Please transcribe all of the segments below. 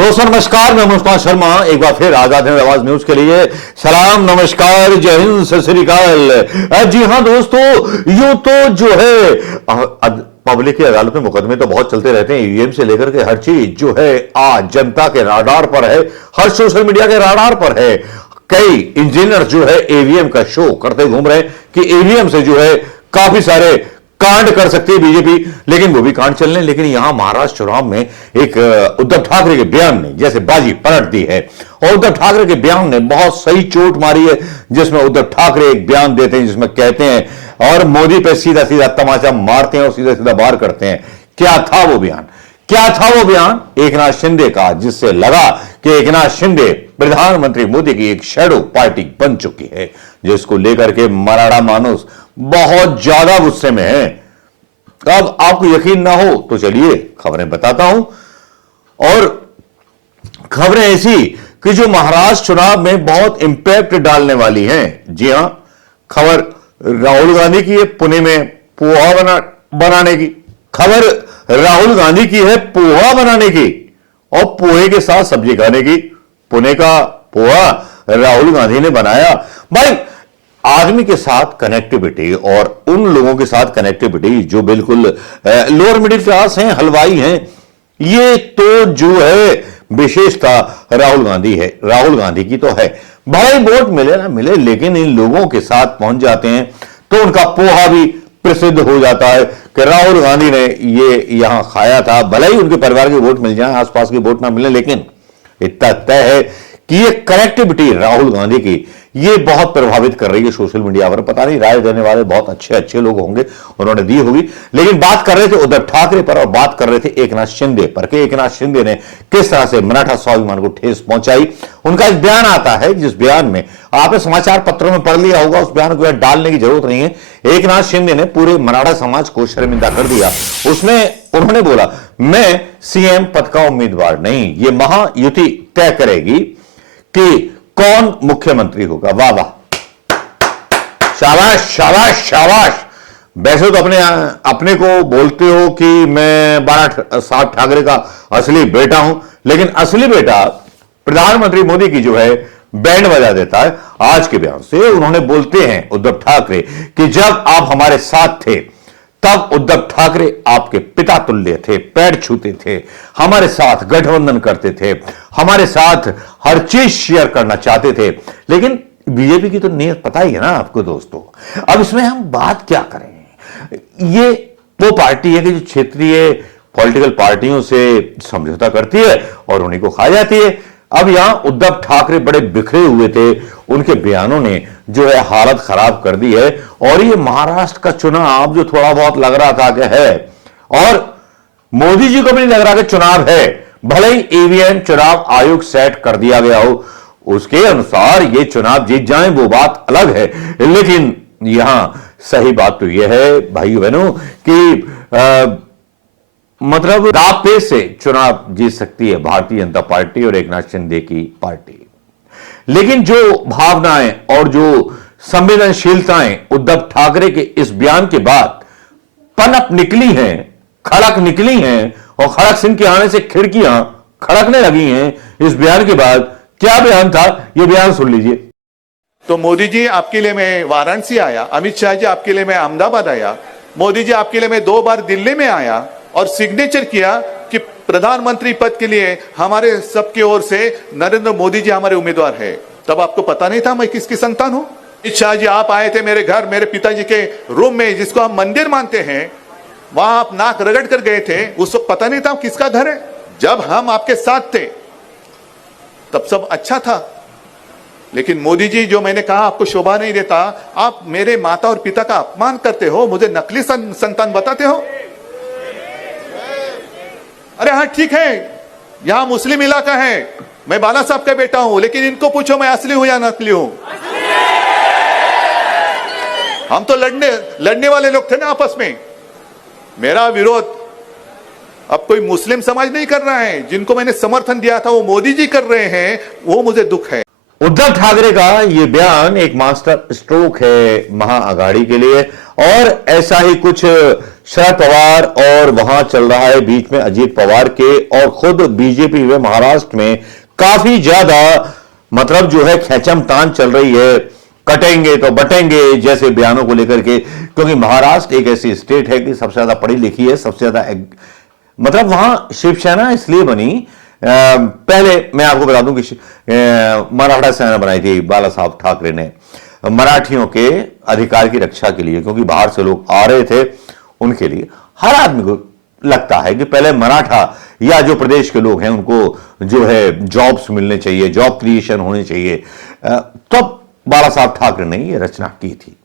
दोस्तों नमस्कार, मैं मुस्तफा शर्मा एक बार फिर आजाद हिंद आवाज न्यूज के लिए सलाम नमस्कार जय हिंद सत श्री अकाल। जी हां दोस्तों, यूं तो जो है पब्लिक की अदालत में मुकदमे तो बहुत चलते रहते हैं, ईवीएम से लेकर के हर चीज जो है आज जनता के राडार पर है, हर सोशल मीडिया के राडार पर है। कई इंजीनियर जो है ईवीएम का शो करते घूम रहे हैं कि ईवीएम से जो है काफी सारे कांड कर सकती है बीजेपी, लेकिन वो भी कांड चल रहे हैं। लेकिन यहां महाराष्ट्र चुनाव में एक उद्धव ठाकरे के बयान ने जैसे बाजी पलट दी है, और उद्धव ठाकरे के बयान ने बहुत सही चोट मारी है, जिसमें उद्धव ठाकरे एक बयान देते हैं जिसमें कहते हैं और मोदी पे सीधा सीधा तमाचा मारते हैं और सीधा सीधा वार करते हैं। क्या था वो बयान? क्या था वो बयान एकनाथ शिंदे का, जिससे लगा कि एकनाथ शिंदे प्रधानमंत्री मोदी की एक शैडो पार्टी बन चुकी है, जिसको लेकर के मराठा मानुस बहुत ज्यादा गुस्से में है। अब आपको यकीन ना हो तो चलिए खबरें बताता हूं, और खबरें ऐसी कि जो महाराष्ट्र चुनाव में बहुत इंपैक्ट डालने वाली हैं। जी हां, खबर राहुल गांधी की है पुणे में पोहा बनाने की। खबर राहुल गांधी की है पोहा बनाने की और पोहे के साथ सब्जी खाने की। पुणे का पोहा राहुल गांधी ने बनाया। भाई, आदमी के साथ कनेक्टिविटी और उन लोगों के साथ कनेक्टिविटी जो बिल्कुल लोअर मिडिल क्लास हैं, हलवाई हैं, ये तो जो है विशेषता राहुल गांधी है, राहुल गांधी की तो है। भाई वोट मिले ना मिले, लेकिन इन लोगों के साथ पहुंच जाते हैं तो उनका पोहा भी प्रसिद्ध हो जाता है कि राहुल गांधी ने ये यहां खाया था। भले ही उनके परिवार के वोट मिल जाए, आसपास के वोट ना मिले, लेकिन इतना तय है कि ये कनेक्टिविटी राहुल गांधी की ये बहुत प्रभावित कर रही है सोशल मीडिया पर। पता नहीं राय देने वाले बहुत अच्छे अच्छे लोग होंगे, उन्होंने दी होगी, लेकिन बात कर रहे थे उद्धव ठाकरे पर और बात कर रहे थे एकनाथ शिंदे पर कि एकनाथ शिंदे ने किस तरह से मराठा स्वाभिमान को ठेस पहुंचाई। उनका एक बयान आता है, जिस बयान में आपने समाचार पत्रों में पढ़ लिया होगा, उस बयान को डालने की जरूरत नहीं है। एकनाथ शिंदे ने पूरे मराठा समाज को शर्मिंदा कर दिया। उसमें उन्होंने बोला, मैं सीएम पद का उम्मीदवार नहीं, ये महायुति तय करेगी कि कौन मुख्यमंत्री होगा। वाह वाह, शाबाश शाबाश शाबाश। वैसे तो अपने को बोलते हो कि मैं बाला साहब ठाकरे का असली बेटा हूं, लेकिन असली बेटा प्रधानमंत्री मोदी की जो है बैंड बजा देता है। आज के बयान से उन्होंने बोलते हैं उद्धव ठाकरे कि जब आप हमारे साथ थे तब उद्धव ठाकरे आपके पिता तुल्य थे, पैर छूते थे, हमारे साथ गठबंधन करते थे, हमारे साथ हर चीज शेयर करना चाहते थे। लेकिन बीजेपी की तो नीयत पता ही है ना आपको दोस्तों। अब इसमें हम बात क्या करें? ये वो पार्टी है कि जो क्षेत्रीय पॉलिटिकल पार्टियों से समझौता करती है और उन्हीं को खा जाती है। अब यहां उद्धव ठाकरे बड़े बिखरे हुए थे, उनके बयानों ने जो है हालत खराब कर दी है। और ये महाराष्ट्र का चुनाव जो थोड़ा बहुत लग रहा था कि है, और मोदी जी को भी नहीं लग रहा कि चुनाव है, भले ही ईवीएम चुनाव आयोग सेट कर दिया गया हो, उसके अनुसार ये चुनाव जीत जाएं वो बात अलग है। लेकिन यहां सही बात तो यह है भाइयों बहनों कि मतलब दांव से चुनाव जीत सकती है भारतीय जनता पार्टी और एकनाथ शिंदे की पार्टी। लेकिन जो भावनाएं और जो संवेदनशीलताएं उद्धव ठाकरे के इस बयान के बाद पनप निकली हैं, खड़क निकली हैं, और खड़क सिंह के आने से खिड़कियां खड़कने लगी हैं इस बयान के बाद। क्या बयान था, यह बयान सुन लीजिए। तो मोदी जी आपके लिए मैं वाराणसी आया, अमित शाह जी आपके लिए मैं अहमदाबाद आया, मोदी जी आपके लिए मैं 2 बार दिल्ली में आया और सिग्नेचर किया कि प्रधानमंत्री पद के लिए हमारे सबके ओर से नरेंद्र मोदी जी हमारे उम्मीदवार है। तब आपको पता नहीं था मैं किसकी संतान हूं? अमित शाह जी आप आए थे मेरे घर, मेरे पिताजी के रूम में, जिसको हम मंदिर मानते हैं, वहां आप नाक रगड़ कर गए थे। उस वक्त पता नहीं था किसका घर है। जब हम आपके साथ थे तब सब अच्छा था, लेकिन मोदी जी जो मैंने कहा आपको शोभा नहीं देता, आप मेरे माता और पिता का अपमान करते हो, मुझे नकली संतान बताते हो। अरे हाँ ठीक है, यहां मुस्लिम इलाका है, मैं बाला साहब का बेटा हूं, लेकिन इनको पूछो मैं असली हूं या नकली हूं। हम तो लड़ने वाले लोग थे ना आपस में। मेरा विरोध अब कोई मुस्लिम समाज नहीं कर रहा है, जिनको मैंने समर्थन दिया था वो मोदी जी कर रहे हैं, वो मुझे दुख है। उद्धव ठाकरे का यह बयान एक मास्टर स्ट्रोक है महाअघाड़ी के लिए, और ऐसा ही कुछ शरद पवार और वहां चल रहा है बीच में अजीत पवार के, और खुद बीजेपी में महाराष्ट्र में काफी ज्यादा मतलब जो है खेचम तान चल रही है, कटेंगे तो बटेंगे जैसे बयानों को लेकर के, क्योंकि महाराष्ट्र एक ऐसी स्टेट है कि सबसे ज्यादा पढ़ी लिखी है, सबसे ज्यादा मतलब वहां शिवसेना इसलिए बनी। पहले मैं आपको बता दूं कि मराठा सेना बनाई थी बाला साहब ठाकरे ने मराठियों के अधिकार की रक्षा के लिए, क्योंकि बाहर से लोग आ रहे थे उनके लिए। हर आदमी को लगता है कि पहले मराठा या जो प्रदेश के लोग हैं उनको जो है जॉब्स मिलने चाहिए, जॉब क्रिएशन होनी चाहिए। तब बाला साहब ठाकरे ने यह रचना की थी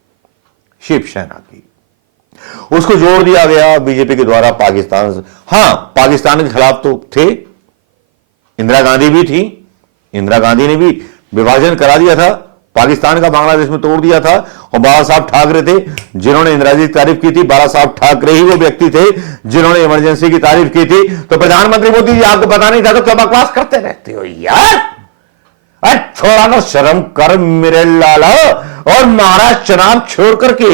शिवसेना की, उसको जोड़ दिया गया बीजेपी के द्वारा पाकिस्तान से। हां, पाकिस्तान के खिलाफ तो थे, इंदिरा गांधी भी थी, इंदिरा गांधी ने भी विभाजन करा दिया था, पाकिस्तान का बांग्लादेश में तोड़ दिया था, और बाला साहब ठाकरे थे जिन्होंने इंदिरा जी की तारीफ की थी। बाला साहब ठाकरे ही वो व्यक्ति थे जिन्होंने इमरजेंसी की तारीफ की थी। तो प्रधानमंत्री मोदी जी आपको पता नहीं था तो क्या बकवास करते रहते हो यार? अरे छोड़ा ना, शर्म कर मेरे लाला। और महाराष्ट्र चुनाव छोड़ करके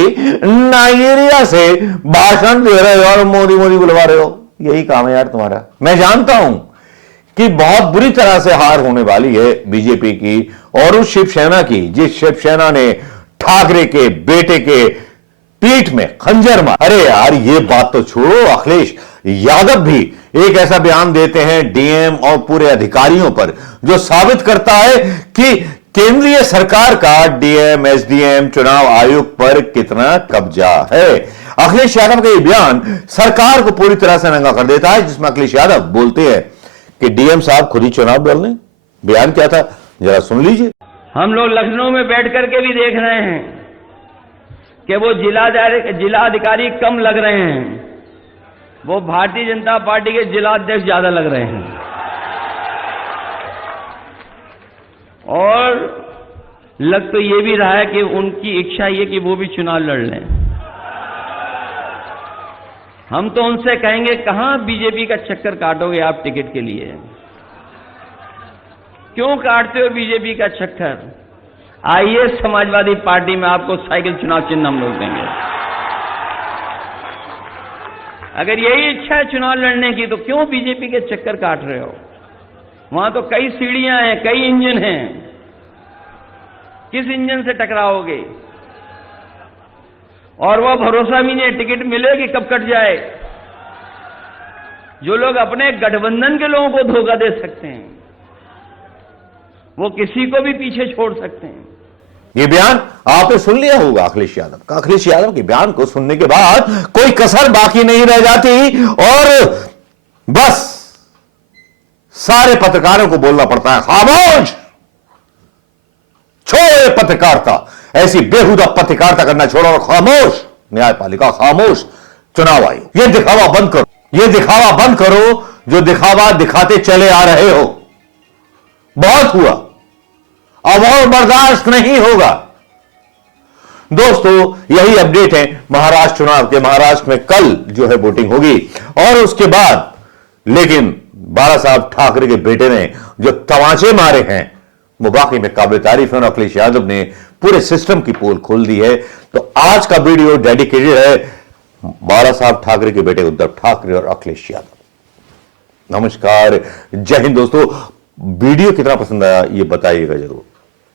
नाइजीरिया से भाषण दे रहे हो और मोदी मोदी बुलवा रहे हो, यही काम है यार तुम्हारा। मैं जानता हूं कि बहुत बुरी तरह से हार होने वाली है बीजेपी की और उस शिवसेना की, जिस शिवसेना ने ठाकरे के बेटे के पीठ में खंजर मारा। अरे यार ये बात तो छोड़ो, अखिलेश यादव भी एक ऐसा बयान देते हैं डीएम और पूरे अधिकारियों पर जो साबित करता है कि केंद्रीय सरकार का डीएम एसडीएम चुनाव आयोग पर कितना कब्जा है। अखिलेश यादव का ये बयान सरकार को पूरी तरह से नंगा कर देता है, जिसमें अखिलेश यादव बोलते हैं कि डीएम साहब खुद ही चुनाव लड़ लें। बयान क्या था जरा सुन लीजिए। हम लोग लखनऊ में बैठ करके भी देख रहे हैं कि वो जिला अधिकारी कम लग रहे हैं, वो भारतीय जनता पार्टी के जिला अध्यक्ष ज्यादा लग रहे हैं। और लग तो ये भी रहा है कि उनकी इच्छा ये कि वो भी चुनाव लड़ लें। हम तो उनसे कहेंगे कहां बीजेपी का चक्कर काटोगे आप टिकट के लिए? क्यों काटते हो बीजेपी का चक्कर? आइए समाजवादी पार्टी में आपको साइकिल चुनाव चिन्ह हम लोग देंगे। अगर यही इच्छा है चुनाव लड़ने की तो क्यों बीजेपी के चक्कर काट रहे हो? वहां तो कई सीढ़ियां हैं, कई इंजन हैं, किस इंजन से टकराओगे? और वो भरोसा भी नहीं टिकट मिले कि कब कट जाए। जो लोग अपने गठबंधन के लोगों को धोखा दे सकते हैं वो किसी को भी पीछे छोड़ सकते हैं। ये बयान आपने सुन लिया होगा अखिलेश यादव का। अखिलेश यादव के बयान को सुनने के बाद कोई कसर बाकी नहीं रह जाती और बस सारे पत्रकारों को बोलना पड़ता है खामोश, छोड़े पत्रकारिता, ऐसी बेहुदा पत्रकारिता करना छोड़ो और खामोश न्यायपालिका, खामोश चुनाव आयोग। ये दिखावा बंद करो, ये दिखावा बंद करो जो दिखावा दिखाते चले आ रहे हो। बहुत हुआ, अब और बर्दाश्त नहीं होगा। दोस्तों यही अपडेट है महाराष्ट्र चुनाव के। महाराष्ट्र में कल जो है वोटिंग होगी और उसके बाद, लेकिन बाला साहब ठाकरे के बेटे ने जो तमाचे मारे हैं वो वाकई में काबिल तारीफ है और अखिलेश यादव ने पूरे सिस्टम की पोल खोल दी है। तो आज का वीडियो डेडिकेटेड है बाला साहब ठाकरे के बेटे उद्धव ठाकरे और अखिलेश यादव। नमस्कार, जय हिंद। दोस्तों वीडियो कितना पसंद आया ये बताइएगा जरूर।